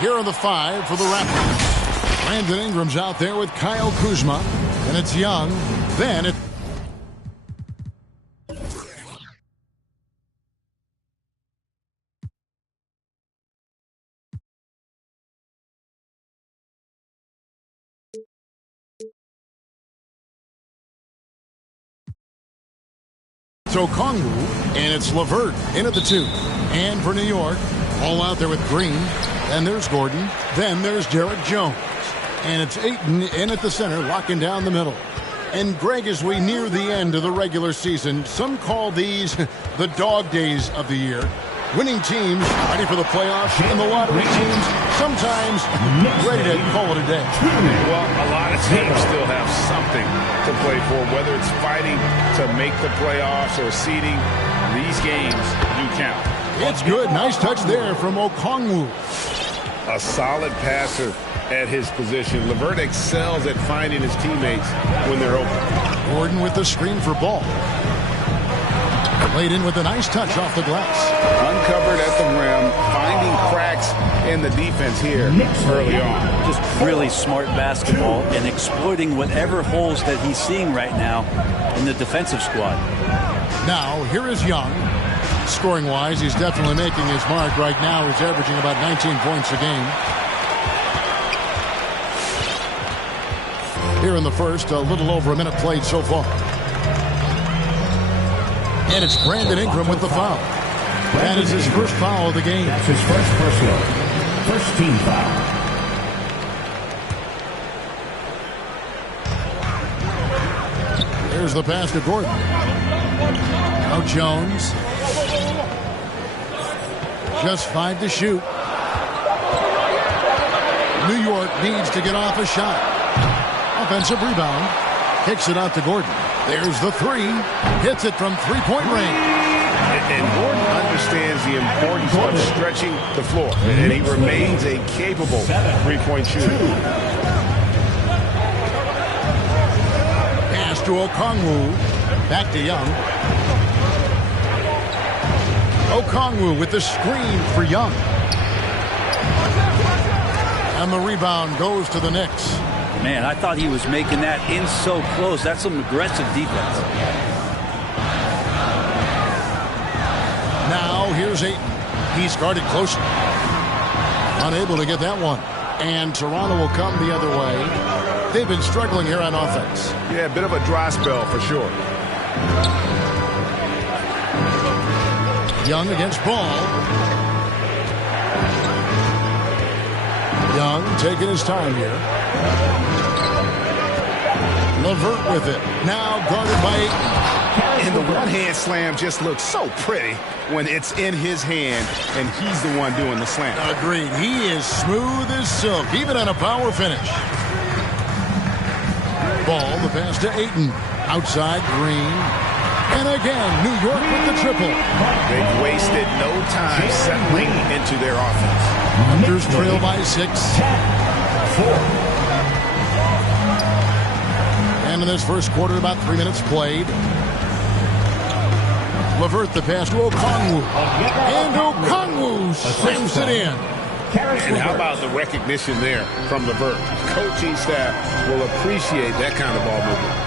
Here are the 5 for the Raptors. Brandon Ingram's out there with Kyle Kuzma. And it's Young. Then it's Okongwu, and it's LeVert in at the 2. And for New York, all out there with Green. Then there's Gordon. Then there's Derek Jones. And it's Ayton in at the center, locking down the middle. And Greg, as we near the end of the regular season, some call these the dog days of the year. Winning teams ready for the playoffs, and the lottery teams sometimes ready to call it a day. Well, a lot of teams still have something to play for, whether it's fighting to make the playoffs or seeding. These games do count. It's good. Nice touch there from Okongwu. A solid passer at his position. LeVert excels at finding his teammates when they're open. Gordon with the screen for Ball. Laid in with a nice touch off the glass. Uncovered at the rim, finding cracks in the defense here early on. Just really smart basketball and exploiting whatever holes that he's seeing right now in the defensive squad. Now, here is Young. Scoring-wise, he's definitely making his mark. Right now, he's averaging about 19 points a game. Here in the first, a little over a minute played so far. And it's Brandon Ingram with the foul. That is his first foul of the game. That's his first personal. First team foul. There's the pass to Gordon. Now Jones. Just 5 to shoot. New York needs to get off a shot. Offensive rebound. Kicks it out to Gordon. There's the 3. Hits it from three-point range. And Gordon understands the importance of stretching the floor. And he remains a capable three-point shooter. Pass to Okongwu. Back to Young. Okongwu with the screen for Young. And the rebound goes to the Knicks. Man, I thought he was making that in so close. That's some aggressive defense. Now here's Ayton. He's guarded closely. Unable to get that one. And Toronto will come the other way. They've been struggling here on offense. Yeah, a bit of a dry spell for sure. Young against Ball. Young taking his time here. LeVert with it. Now guarded by Ayton. And the one-hand slam just looks so pretty when it's in his hand and he's the one doing the slam. Agreed. He is smooth as silk, even on a power finish. Ball, the pass to Ayton. Outside, Green. And again, New York with the triple. They've wasted no time settling into their offense. Raptors trail by 6. 4. And in this first quarter, about 3 minutes played. LeVert the pass to Okongwu. And Okongwu slams it in. And how about the recognition there from LeVert? Coaching staff will appreciate that kind of ball movement.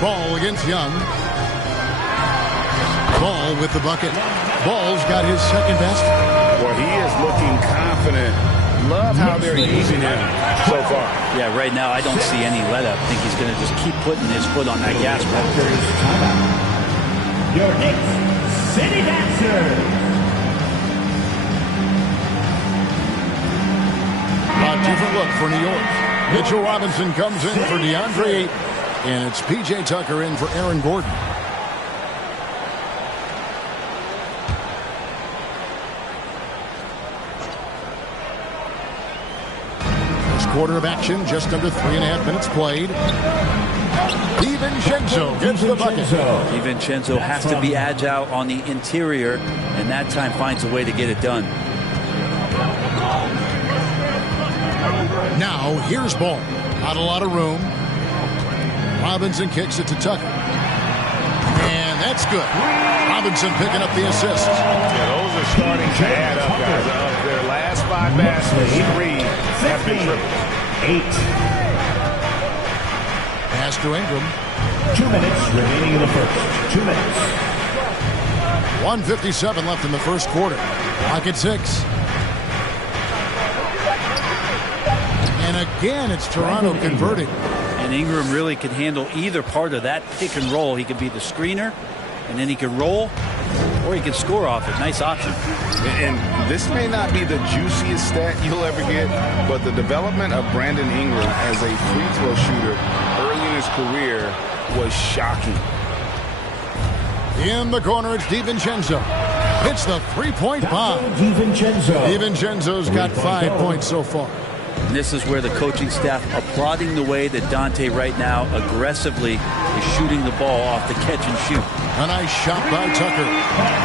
Ball against Young. Ball with the bucket. Ball's got his second best. Well, he is looking confident. Love how they're using him so far. Yeah, right now I don't see any let up. I think he's going to just keep putting his foot on that gas pedal. Your Knicks City Dancers. A different look for New York. Mitchell Robinson comes in for DeAndre Ayton. And it's P.J. Tucker in for Aaron Gordon. First quarter of action, just under 3.5 minutes played. DiVincenzo gets the bucket. DiVincenzo has to be agile on the interior, and that time finds a way to get it done. Now, here's Ball. Not a lot of room. Robinson kicks it to Tucker. And that That's good. Robinson picking up the assist. Yeah, those are starting to add up, guys. Of their last 5 baskets, 3 have been triples. 8. Pass to Ingram. 2 minutes remaining in the first. 2 minutes. 1:57 left in the first quarter. Clock at 6. And again, it's Toronto converting. And Ingram really can handle either part of that pick and roll. He could be the screener, and then he could roll, or he could score off it. Nice option. And this may not be the juiciest stat you'll ever get, but the development of Brandon Ingram as a free throw shooter early in his career was shocking. In the corner, it's DiVincenzo. Hits the three-point bomb. DiVincenzo's got 5 points so far. And this is where the coaching staff applauding the way that Dante right now aggressively is shooting the ball off the catch and shoot. A nice shot by Tucker.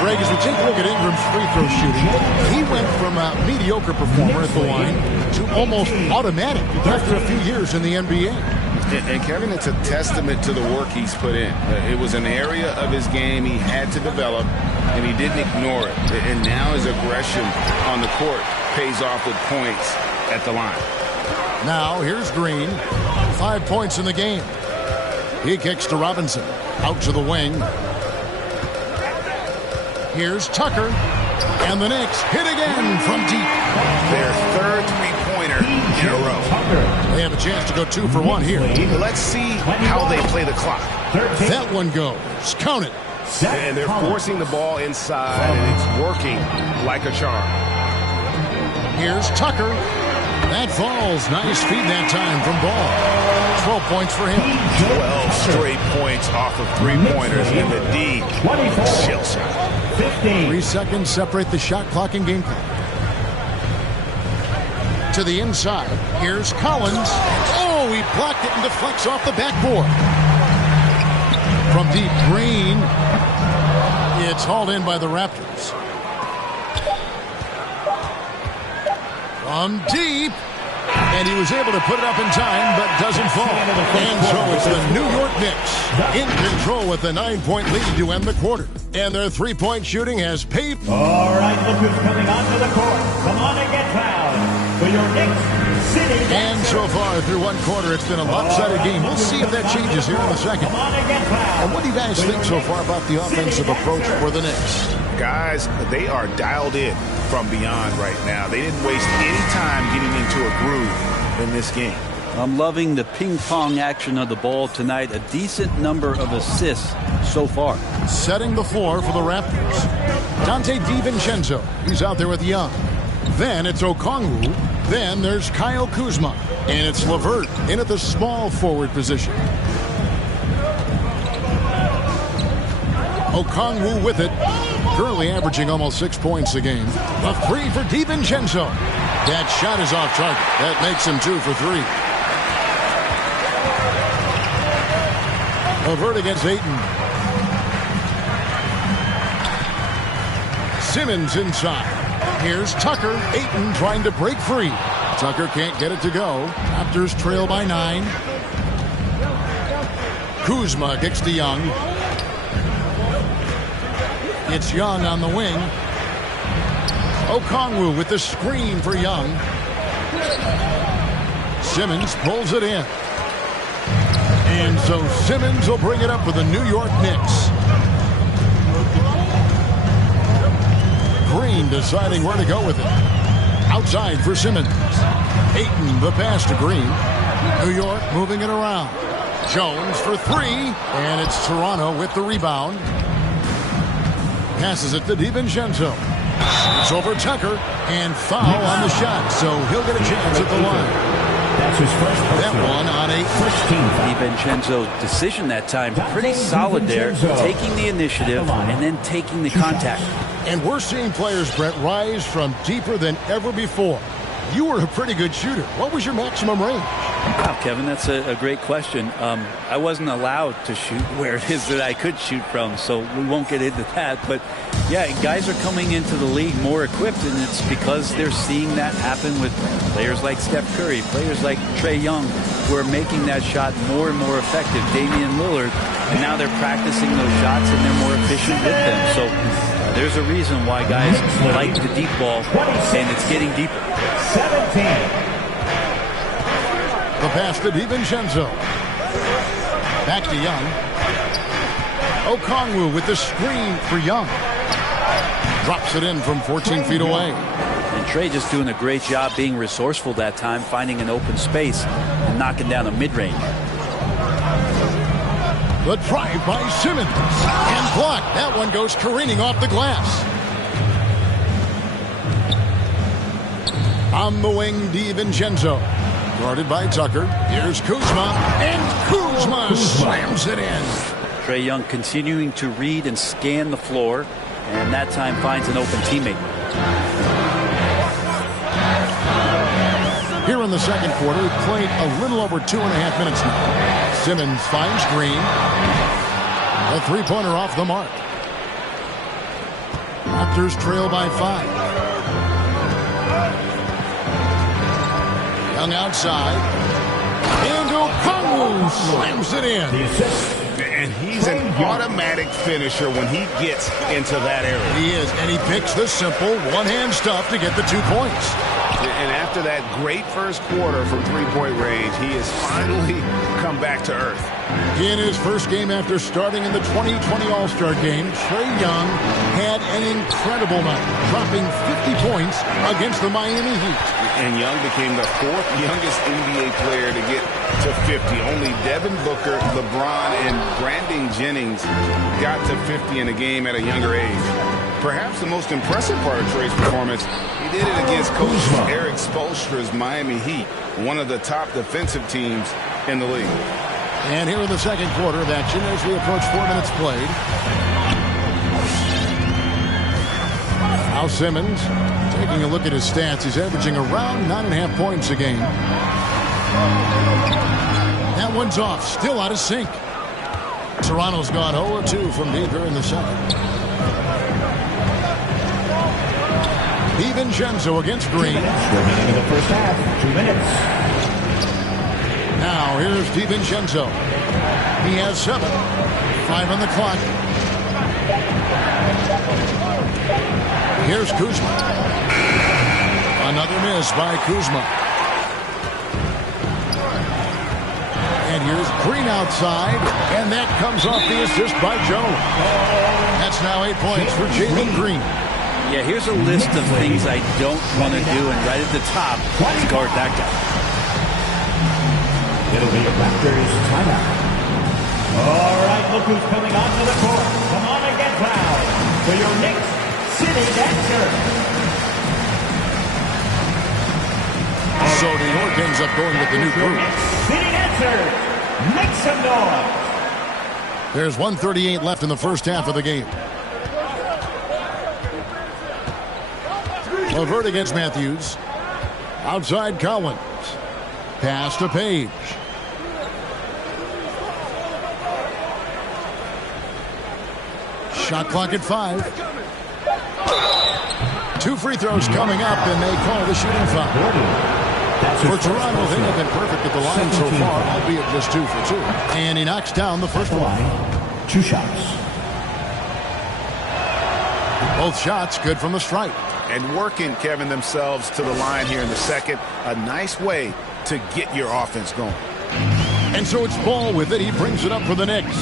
Greg, as we take a look at Ingram's free throw shooting, he went from a mediocre performer at the line to almost automatic after a few years in the NBA. And Kevin, it's a testament to the work he's put in. It was an area of his game he had to develop, and he didn't ignore it. And now his aggression on the court pays off with points at the line. Now here's Green. 5 points in the game. He kicks to Robinson. Out to the wing. Here's Tucker. And the Knicks hit again from deep. Their third three-pointer in a row. They have a chance to go 2 for 1 here. Let's see how they play the clock. That one goes. Count it. And they're forcing the ball inside, and it's working like a charm. Here's Tucker. That falls. Nice feed that time from Ball. 12 points for him. 12 straight points off of three-pointers in the D. Chill shot. 3 seconds separate the shot clock and game clock. To the inside. Here's Collins. Oh, he blocked it and deflects off the backboard. From deep, Green. It's hauled in by the Raptors. From deep. And he was able to put it up in time, but doesn't fall. And so it's the New York Knicks in control with a 9-point lead to end the quarter. And their three-point shooting has paved. All right, look who's coming onto the court. Come on and get fouled for your Knicks City. And so far through one quarter, it's been a lopsided game. We'll see if that changes here in the second. Come on and get fouled. And what do you guys think so far about the offensive approach for the Knicks? Guys, they are dialed in from beyond right now. They didn't waste any time getting into a groove in this game. I'm loving the ping-pong action of the ball tonight. A decent number of assists so far. Setting the floor for the Raptors. Dante DiVincenzo. He's out there with Young. Then it's Okongwu. Then there's Kyle Kuzma. And it's LeVert in at the small forward position. Okongwu with it. Currently averaging almost 6 points a game. A three for DiVincenzo. That shot is off target. That makes him 2 for 3. LeVert against Ayton. Simmons inside. Here's Tucker. Ayton trying to break free. Tucker can't get it to go. Raptors trail by 9. Kuzma kicks to Young. It's Young on the wing. Okongwu with the screen for Young. Simmons pulls it in. And so Simmons will bring it up for the New York Knicks. Green deciding where to go with it. Outside for Simmons. Ayton the pass to Green. New York moving it around. Jones for 3. And it's Toronto with the rebound. Passes it to DiVincenzo. It's over Tucker. And foul on the shot. So he'll get a chance at the line. That's his first. That one on a first team foul. DiVincenzo's decision that time, pretty solid there. Taking the initiative and then taking the contact. And we're seeing players, Brett, rise from deeper than ever before. You were a pretty good shooter. What was your maximum range? Wow, Kevin, that's a great question. I wasn't allowed to shoot where it is that I could shoot from, so we won't get into that. But Yeah, guys are coming into the league more equipped, and it's because they're seeing that happen with players like Steph Curry, players like Trae Young, who are making that shot more and more effective. Damian Lillard, and now they're practicing those shots, and they're more efficient with them. So there's a reason why guys like the deep ball, and it's getting deeper. 17. The pass to DiVincenzo. Back to Young. Okongwu with the screen for Young. Drops it in from 14 feet away. And Trae just doing a great job being resourceful that time, finding an open space and knocking down a mid-range. The drive by Simmons. And blocked. That one goes careening off the glass. On the wing, DiVincenzo. Guarded by Tucker. Here's Kuzma. And Kuzma slams it in. Trae Young continuing to read and scan the floor, and that time finds an open teammate. Here in the second quarter, we played a little over 2.5 minutes now. Simmons finds Green. A three-pointer off the mark. Raptors trail by 5. Young outside. And Okongwu slams it in. The assist. And he's an automatic finisher when he gets into that area. He is, and he picks the simple one-hand stuff to get the 2 points. And after that great first quarter from three-point range, he has finally come back to earth. In his first game after starting in the 2020 All-Star Game, Trae Young had an incredible night, dropping 50 points against the Miami Heat. And Young became the 4th youngest NBA player to get to 50. Only Devin Booker, LeBron, and Brandon Jennings got to 50 in a game at a younger age. Perhaps the most impressive part of Trae's performance, he did it against Coach Eric Spoelstra's Miami Heat, one of the top defensive teams in the league. And here in the second quarter of action as we approach 4 minutes played. Now Simmons taking a look at his stats. He's averaging around 9.5 points a game. That one's off. Still out of sync. Toronto's gone 0-2 from deep here in the second. DiVincenzo against Green. Remaining in the first half. 2 minutes. Now here's DiVincenzo. He has 7. 5 on the clock. Here's Kuzma. Another miss by Kuzma. And here's Green outside. And that comes off the assist by Jones. That's now 8 points for Jalen Green. Yeah, here's a list of things I don't want to do, and right at the top is guard that guy. It'll be a Raptors timeout. All right, look who's coming onto the court. Come on and get loud for your Knicks City Dancer. So New York ends up going with the new group. City Dancers, make some noise. There's 1:38 left in the first half of the game. LeVert against Matthews. Outside Collins. Pass to Page. Shot clock at 5. 2 free throws coming up, and they call the shooting foul. For Toronto, they have been perfect at the line so far, albeit just 2 for 2. And he knocks down the first one. 2 shots. Both shots good from the stripe. And working, Kevin, themselves to the line here in the second. A nice way to get your offense going. And so it's Ball with it. He brings it up for the Knicks.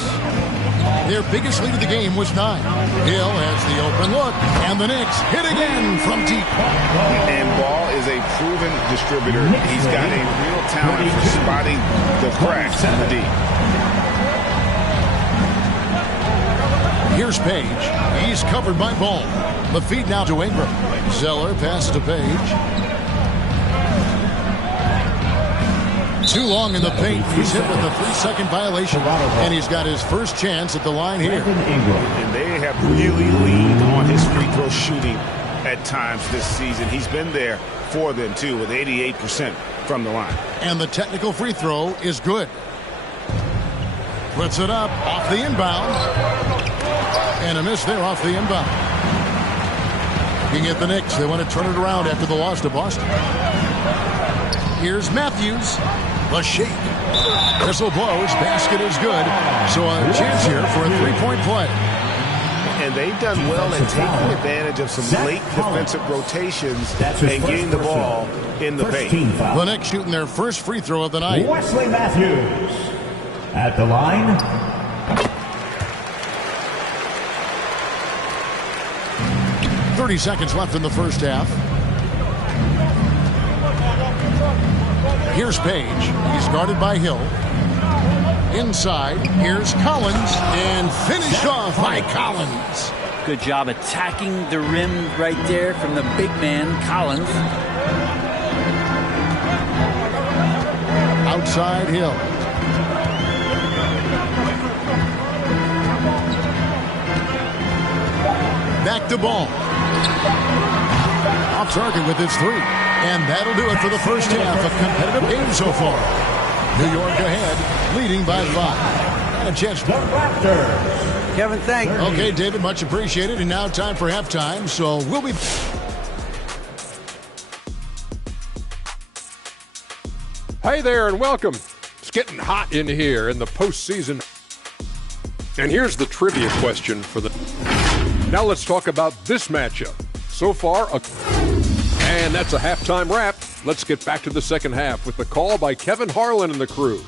Their biggest lead of the game was 9. Hill has the open look, and the Knicks hit again from deep. And Ball is a proven distributor. He's got a real talent for spotting the cracks in the deep. Here's Page. He's covered by Ball. The feed now to Ingram. Zeller passes to Page. Too long in the paint. He's hit with a 3-second violation. And he's got his first chance at the line here. And they have really leaned on his free throw shooting at times this season. He's been there for them, too, with 88% from the line. And the technical free throw is good. Puts it up off the inbound. And a miss there off the inbound. Looking at the Knicks, they want to turn it around after the loss to Boston. Here's Matthews. The shake. Whistle blows. Basket is good. So a chance here for a three-point play. And they've done well in taking advantage of some late defensive rotations and getting the ball in the paint. The Knicks shooting their first free throw of the night. Wesley Matthews at the line. .30 seconds left in the first half. Here's Page. He's guarded by Hill. Inside, here's Collins, and finished off by Collins. Good job attacking the rim right there from the big man, Collins. Outside Hill. Back to Ball. Off target with his three. And that'll do it for the first half. A competitive game so far. New York ahead, leading by 5. And a chance. The Raptors. Kevin, thank you. Okay, David, much appreciated. And now time for halftime. So we'll be... Hey there and welcome. It's getting hot in here in the postseason. And here's the trivia question for the... Now let's talk about this matchup. So far, and that's a halftime wrap. Let's get back to the second half with the call by Kevin Harlan and the crew.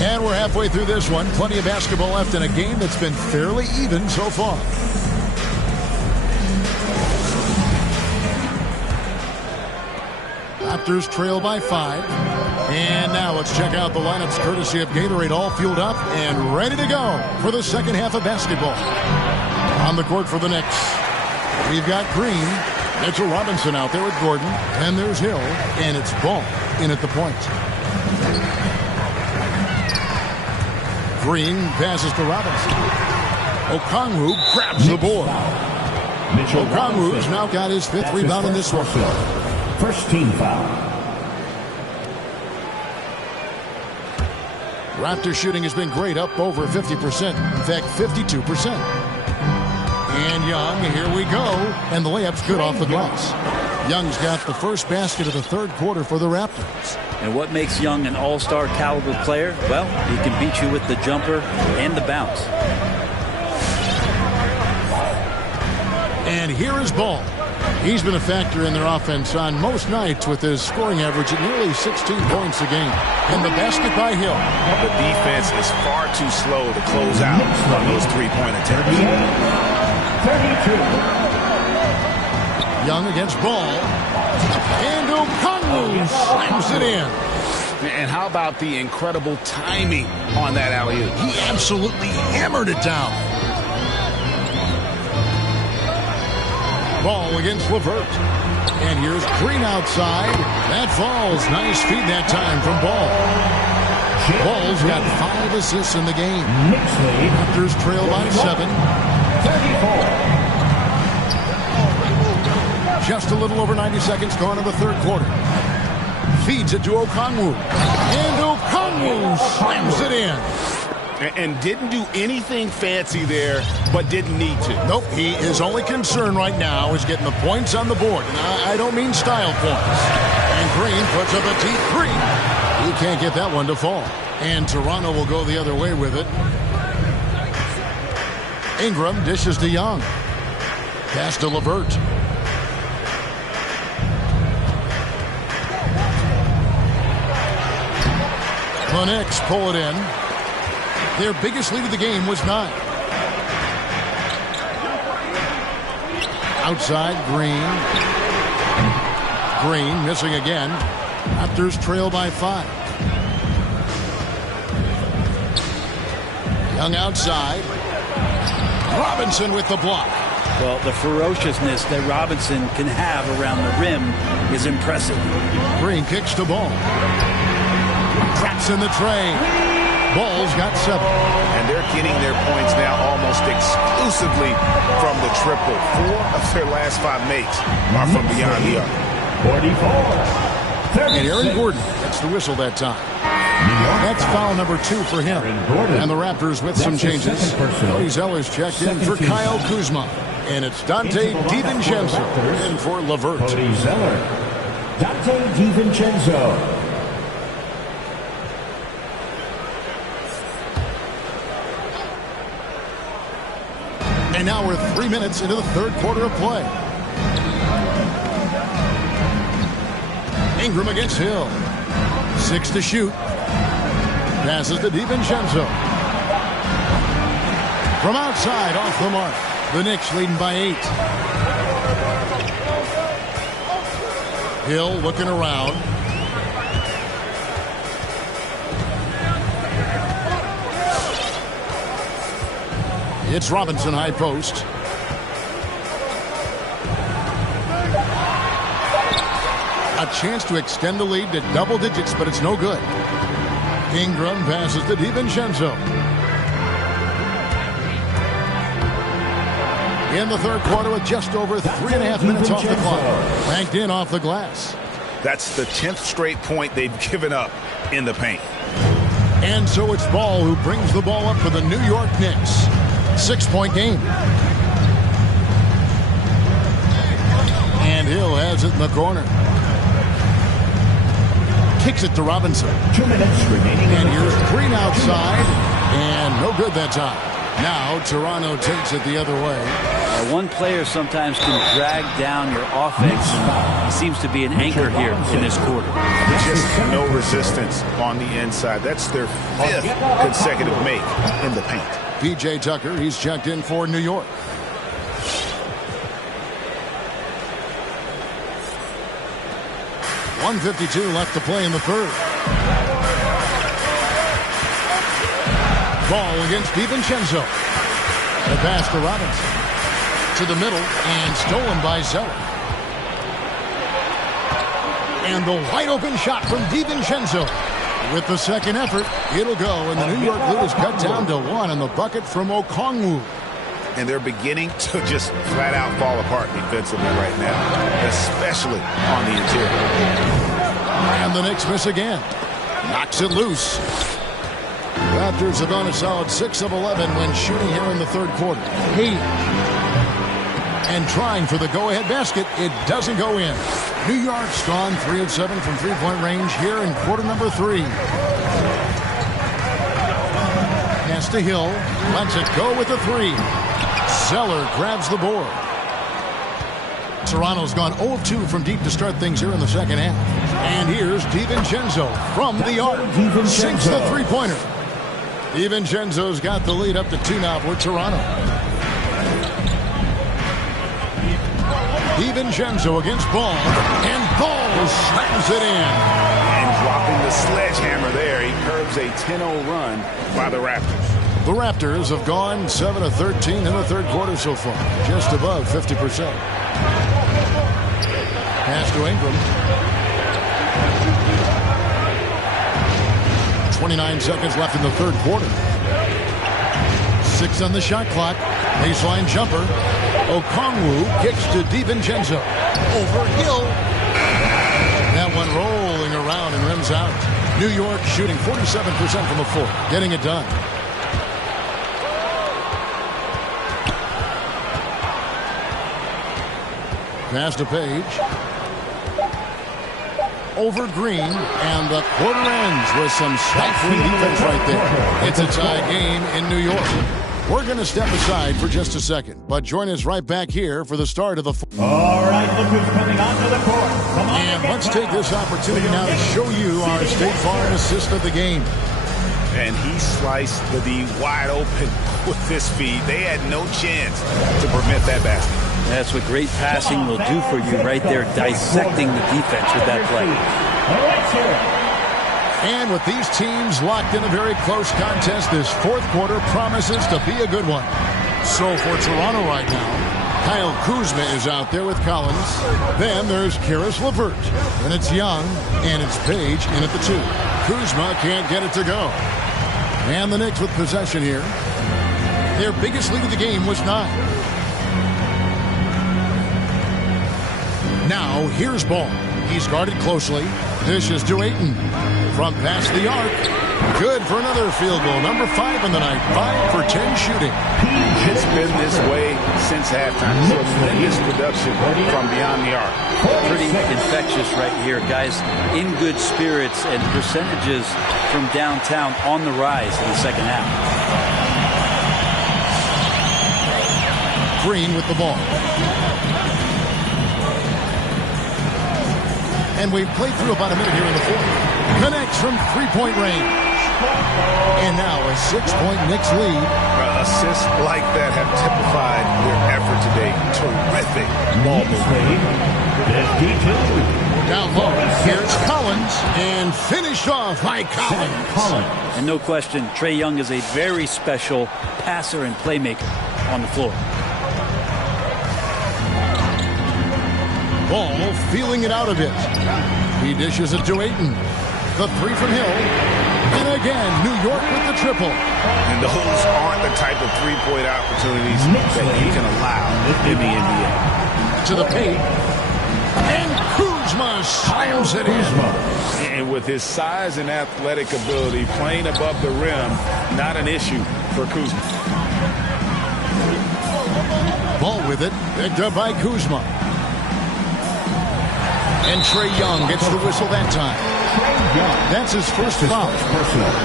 And we're halfway through this one. Plenty of basketball left in a game that's been fairly even so far. Raptors trail by 5. And now let's check out the lineups courtesy of Gatorade, all fueled up and ready to go for the second half of basketball. On the court for the Knicks, we've got Green, Mitchell Robinson out there with Gordon, and there's Hill, and it's Ball in at the point. Green passes to Robinson. Okongwu grabs the board. Okongwu's now got his 5th rebound in this one. First team foul. Raptor shooting has been great, up over 50%. In fact, 52%. And Young, here we go. And the layup's good off the glass. Young's got the first basket of the third quarter for the Raptors. And what makes Young an all-star caliber player? Well, he can beat you with the jumper and the bounce. And here is Ball. He's been a factor in their offense on most nights with his scoring average at nearly 16 points a game. And the basket by Hill. The defense is far too slow to close out on those three-point attempts. 32. Young against Ball. And Okongwu slams it in. And how about the incredible timing on that alley-oop? He absolutely hammered it down. Ball against LeVert. And here's Green outside. That falls. Nice feed that time from Ball. Ball's got 5 assists in the game. Raptors trail by 7. 34. Just a little over 90 seconds gone in the third quarter. Feeds it to Okongwu. And Okongwu slams it in. And didn't do anything fancy there, but didn't need to. Nope, his only concern right now is getting the points on the board. And I don't mean style points. And Green puts up a deep three. He can't get that one to fall. And Toronto will go the other way with it. Ingram dishes to Young. Pass to LeVert. The Knicks pull it in. Their biggest lead of the game was 9. Outside, Green. Green missing again. Raptors trail by 5. Young outside. Robinson with the block. Well, the ferociousness that Robinson can have around the rim is impressive. Green kicks to Ball. Traps in the tray. Ball's got 7. And they're getting their points now almost exclusively from the triple. 4 of their last 5 makes are from beyond the arc. 44. And Aaron Gordon gets the whistle that time. That's foul number 2 for him. And the Raptors with some changes. Cody Zeller's checked in for Kyle Kuzma. And it's Dante DiVincenzo in for LeVert. Cody Zeller. Dante DiVincenzo. And now we're 3 minutes into the third quarter of play. Ingram against Hill. 6 to shoot. Passes to DiVincenzo. From outside, off the mark. The Knicks leading by 8. Hill looking around. It's Robinson high post. A chance to extend the lead to double digits, but it's no good. Ingram passes to DiVincenzo. In the third quarter with just over 3.5 minutes off the clock. Banked in off the glass. That's the 10th straight point they've given up in the paint. And so it's Ball who brings the ball up for the New York Knicks. 6-point game. And Hill has it in the corner. Kicks it to Robinson. 2 minutes remaining. And here's Green outside. And no good that time. Now Toronto takes it the other way. One player sometimes can drag down your offense. He seems to be an anchor here in this quarter. Just no resistance on the inside. That's their 5th consecutive make in the paint. P.J. Tucker, he's checked in for New York. .152 left to play in the third. Ball against DiVincenzo. The pass to Robinson. To the middle and stolen by Zeller. And the wide open shot from DiVincenzo. With the second effort, it'll go, and the New York lead is cut down to 1 on the bucket from Okongwu. And they're beginning to just flat out fall apart defensively right now, especially on the interior. And the Knicks miss again. Knocks it loose. Raptors have gone a solid 6 of 11 when shooting here in the third quarter. And trying for the go-ahead basket, it doesn't go in. New York's gone 3 of 7 from three-point range here in quarter number 3. Pass to Hill, lets it go with the 3. Zeller grabs the board. Toronto's gone 0 of 2 from deep to start things here in the second half. And here's DiVincenzo from the arc. Sinks the three-pointer. DiVincenzo's got the lead up to 2 now for Toronto. DiVincenzo against Ball, and Ball slams it in. And dropping the sledgehammer there, he curbs a 10-0 run by the Raptors. The Raptors have gone 7 of 13 in the third quarter so far, just above 50%. Pass to Ingram. 29 seconds left in the third quarter. 6 on the shot clock. Baseline jumper. Okongwu kicks to DiVincenzo. Over Hill. That one rolling around and rims out. New York shooting 47% from the floor. Getting it done. Pass to Page. Over Green. And the quarter ends with some stifling defense right there. It's a tie game in New York. We're going to step aside for just a second, but join us right back here for the start of the... All right, look who's coming onto the court. Come on, and let's take this opportunity now to show you our State Farm assist of the game. And he sliced the D wide open with this feed. They had no chance to prevent that basket. That's what great passing will do for you right there, dissecting the defense with that play. Let's hear it. And with these teams locked in a very close contest, this fourth quarter promises to be a good one. So for Toronto right now, Kyle Kuzma is out there with Collins. Then there's Karis LeVert. Then it's Young, and it's Page in at the 2. Kuzma can't get it to go. And the Knicks with possession here. Their biggest lead of the game was 9. Now here's Ball. He's guarded closely. Dishes to Ayton. from past the arc. Good for another field goal. Number 5 in the night. 5 for 10 shooting. It's been this way since halftime. Tremendous production from beyond the arc. Pretty infectious right here, guys. In good spirits and percentages from downtown on the rise in the second half. Green with the ball. And we've played through about a minute here in the fourth. Connects from three-point range. And now a 6-point Knicks lead. Assists like that have typified their effort today. Terrific ball movement. Down low. Here's Collins. And finished off by Collins. And no question, Trae Young is a very special passer and playmaker on the floor. Ball feeling it out a bit. He dishes it to Ayton. The three from Hill. And again, New York with the triple. And those aren't the type of three-point opportunities that you can allow in the NBA. To the paint. And Kuzma slams it in. And with his size and athletic ability, playing above the rim, not an issue for Kuzma. Ball with it. Picked up by Kuzma. And Trae Young gets the whistle that time. That's his first foul.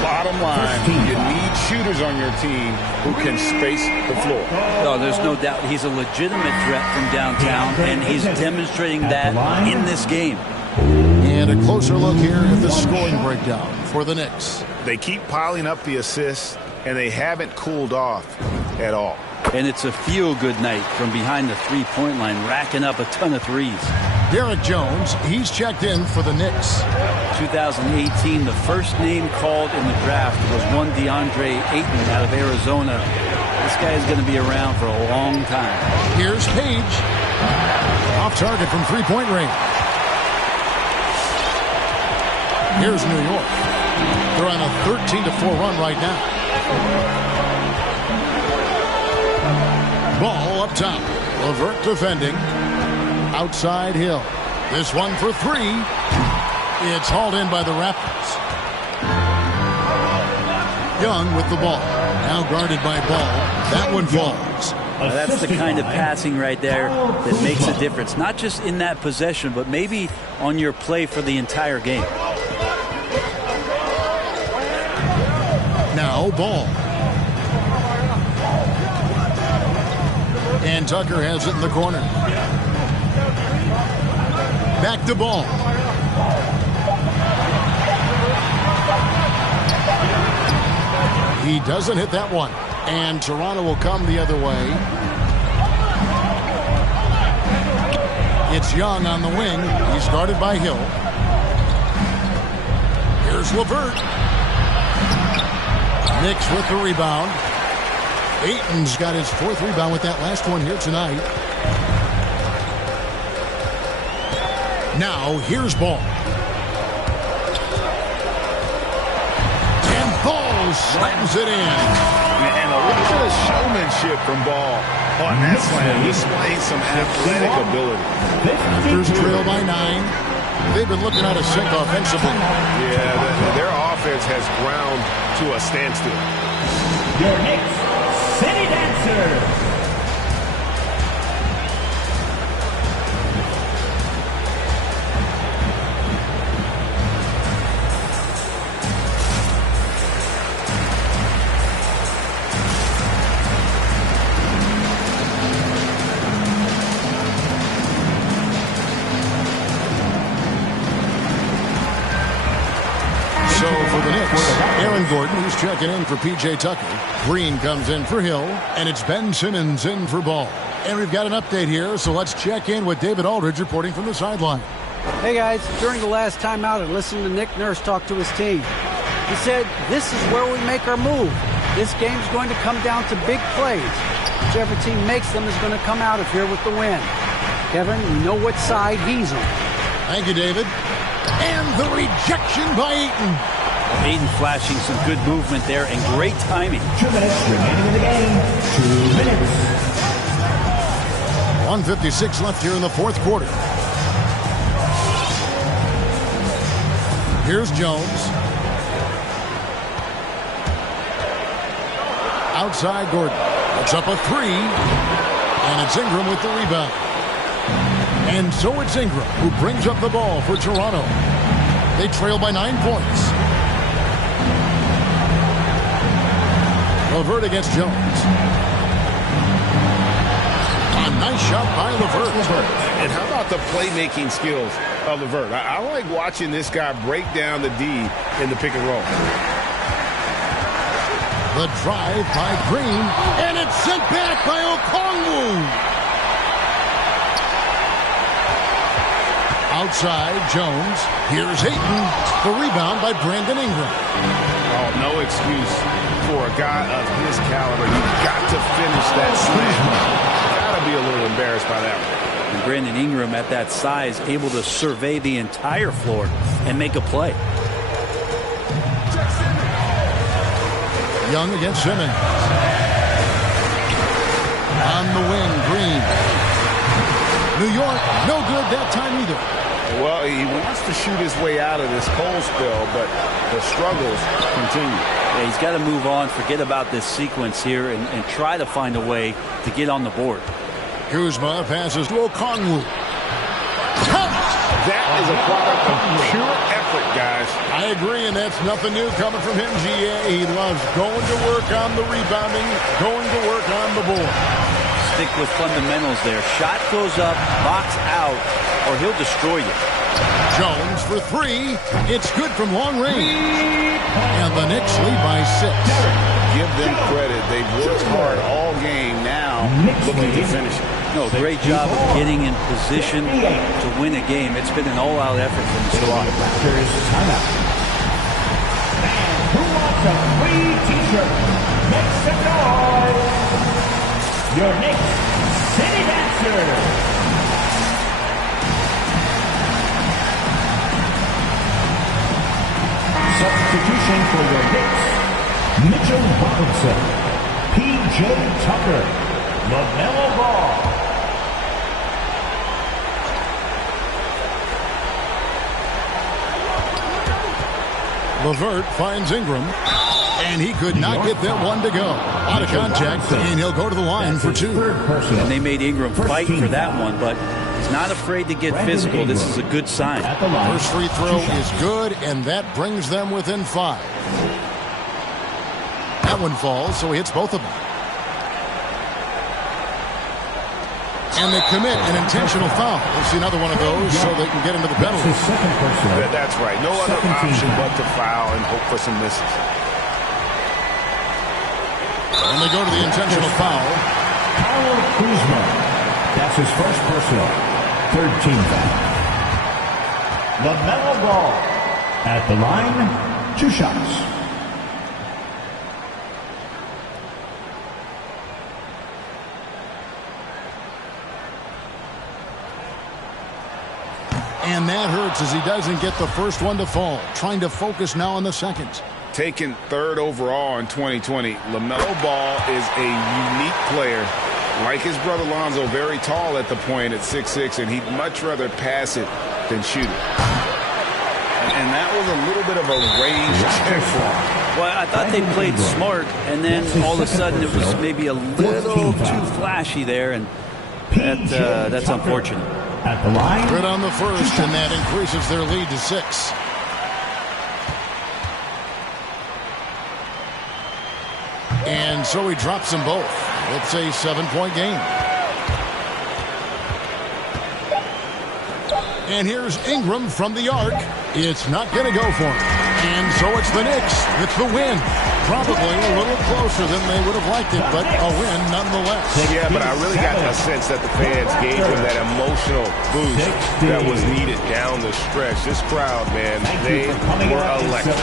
Bottom line, you need shooters on your team who can space the floor. Oh, there's no doubt he's a legitimate threat from downtown, and he's demonstrating that in this game. And a closer look here at the scoring breakdown for the Knicks. They keep piling up the assists, and they haven't cooled off at all. And it's a feel-good night from behind the three-point line, racking up a ton of threes. Derek Jones, he's checked in for the Knicks. 2018, the first name called in the draft was one DeAndre Ayton out of Arizona. This guy is going to be around for a long time. Here's Page. Off target from three-point range. Here's New York. They're on a 13-4 run right now. Ball up top. LeVert defending. Outside Hill. This one for three. It's hauled in by the Raptors. Young with the ball. Now guarded by Ball. That one falls. That's the kind of passing right there that makes a difference. Not just in that possession, but maybe on your play for the entire game. Now Ball. And Tucker has it in the corner. Back to Ball. He doesn't hit that one. And Toronto will come the other way. It's Young on the wing. He's guarded by Hill. Here's LeVert. Knicks with the rebound. Ayton's got his fourth rebound with that last one here tonight. Now, here's Ball. And Ball slams it in. And a little bit of showmanship from Ball on that slam. Displaying some athletic ability. Raptors trail by 9. They've been looking out of sync offensively. Yeah, their offense has ground to a standstill. Your Knicks City Dancer. So for the Knicks, Aaron Gordon, who's checking in for P.J. Tucker. Green comes in for Hill, and it's Ben Simmons in for Ball. And we've got an update here, so let's check in with David Aldridge reporting from the sideline. Hey guys, during the last timeout, I listened to Nick Nurse talk to his team. He said, this is where we make our move. This game's going to come down to big plays. Whichever team makes them is going to come out of here with the win. Kevin, you know what side he's on. Thank you, David. And the rejection by Ayton. Ayton flashing some good movement there and great timing. 2 minutes remaining in the game. 2 minutes. 1:56 left here in the fourth quarter. Here's Jones. Outside Gordon. It's up a three. And it's Ingram with the rebound. And so it's Ingram who brings up the ball for Toronto. They trail by 9 points. LeVert against Jones. A nice shot by LeVert. And how about the playmaking skills of LeVert? I like watching this guy break down the D in the pick and roll. The drive by Green, and it's sent back by Okongwu. Outside, Jones. Here's Ayton. The rebound by Brandon Ingram. Oh, no excuse for a guy of his caliber. You've got to finish that slam. Got to be a little embarrassed by that one. And Brandon Ingram at that size, able to survey the entire floor and make a play. Young against Simmons. On the wing, Green. New York, no good that time either. Well, he wants to shoot his way out of this cold spell, but the struggles continue. Yeah, he's got to move on, forget about this sequence here, and try to find a way to get on the board. Kuzma passes to Okongwu. That is a product of pure effort, guys. I agree, and that's nothing new coming from him, GA. He loves going to work on the rebounding, going to work on the board. Stick with fundamentals there. Shot goes up, box out, or he'll destroy you. Jones for three. It's good from long range. And the Knicks lead by 6. Give them credit. They've worked hard all game now, looking to finish it. No, great job of getting in position to win a game. It's been an all-out effort from the squad. Here's timeout. And who wants a free t-shirt? Make some noise. Your Knicks City Dancer. Substitution for your Knicks. Mitchell Robinson. P.J. Tucker. LaMelo Ball. LeVert finds Ingram, and he could not get that one to go. Out of contact, and he'll go to the line for 2. And they made Ingram fight for that one, but he's not afraid to get physical. This is a good sign. First free throw is good, and that brings them within 5. That one falls, so he hits both of them. And they commit an intentional foul. We'll see another one of those so they can get into the penalty. That's right. No other option but to foul and hope for some misses. And they go to the intentional foul. Kyle Kuzma. That's his first personal. 3rd team foul. LaMelo Ball. At the line, 2 shots. And that hurts as he doesn't get the first one to fall. Trying to focus now on the second. Taken 3rd overall in 2020, LaMelo Ball is a unique player. Like his brother Lonzo, very tall at the point at 6'6", and he'd much rather pass it than shoot it. And that was a little bit of a range check for him. Well, I thought they played smart, and then all of a sudden it was maybe a little too flashy there, and that's unfortunate. At the line. Good on the first, and that increases their lead to 6. And so he drops them both. It's a 7-point game. And here's Ingram from the arc. It's not going to go for him. And so it's the Knicks. It's the win. Probably a little closer than they would have liked it, but a win nonetheless. Yeah, but I really got a sense that the fans gave him that emotional boost that was needed down the stretch. This crowd, man, they were electric.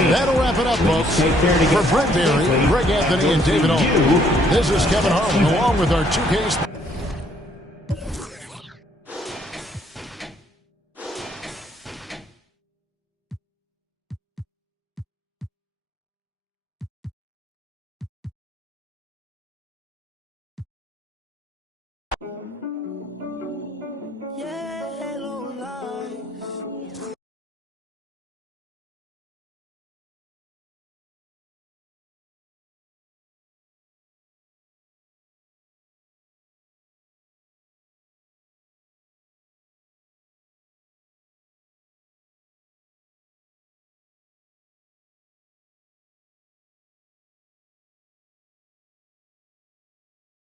And that'll wrap it up, folks. For Brent Berry, Greg Anthony, and David Owen, this is Kevin Harlan along with our 2K